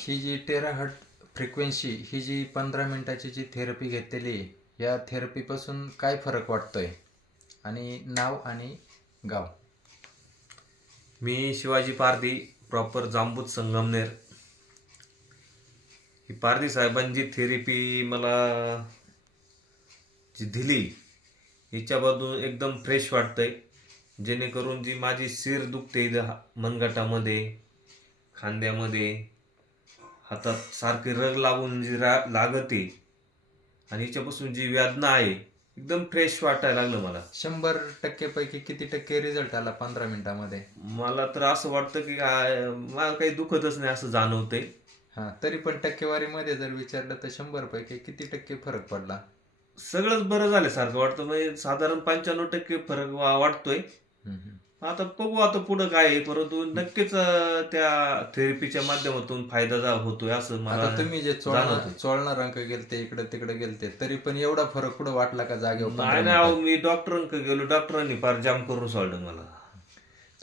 ही जी टेराहट frequency ही जी पंधरा मिनिटाची जी therapy घेतलेली आहे, या थेरपीपासून काय फरक वाटतोय? आणि नाव आणि गाव? मी शिवाजी पारधी प्रॉपर जांबूत संगमनेर. ही पारधी साहेबांची थेरपी मला जी दिली हिच्याबद्दल एकदम फ्रेश वाटतंय. जेणेकरून जी माझी सिर दुखते मनगटामध्ये खांद्यामध्ये हातात सारखी रग लागून जी रा लागते आणि हिच्यापासून जी वेदना आहे एकदम फ्रेश वाटायला लागलं मला. शंभर टक्के पैकी किती टक्के रिझल्ट आला पंधरा मिनिटामध्ये? मला तर असं वाटतं की काय मला काही दुखतच नाही असं जाणवतंय. हा तरी पण टक्केवारीमध्ये जर विचारलं तर शंभर पैकी किती टक्के फरक पडला? सगळंच बरं झालं सारखं वाटतं. म्हणजे साधारण पंच्याण्णव टक्के फरक वा- वाटतोय. हम्म, हम्म. आता बघू आता पुढं काय आहे. परंतु नक्कीच अं, त्या थेरपीच्या माध्यमातून फायदा जा- होतोय असं मला तुम्ही जे चोळणार. चोळणार अंक गेलते इकडे तिकडे गेलते तरी पण एवढा फरक कुठं वाटला का जागेवर पंधरा नाही नाही? अहो, मी डॉक्टरांकडे गेलो. डॉक्टरांनी फार जाम करून सोडलं मला.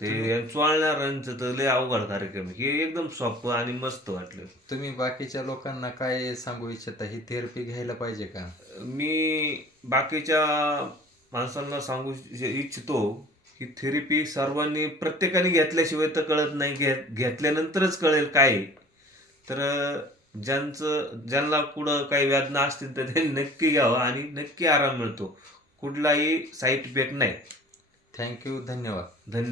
ते चोळणाऱ्यांचं तर लय अवघड कार्यक्रम आहे. हे एकदम सोपं आणि मस्त वाटलं. तुम्ही बाकीच्या लोकांना काय सांगू इच्छिता? ही थेरपी घ्यायला पाहिजे का? मी बाकीच्या माणसांना सांगू इच्छितो. की थेरपी सर्वांनी प्रत्येकाने घेतल्याशिवाय तर कळत नाही घेत घेतल्यानंतरच कळेल काय. तर ज्यांचं ज्यांना कुठं काही वेदना असतील तर त्यांनी नक्की घ्यावं आणि नक्की आराम मिळतो. कुठलाही साईड इफेक्ट नाही. थँक्यू धन्यवाद. धन्यवाद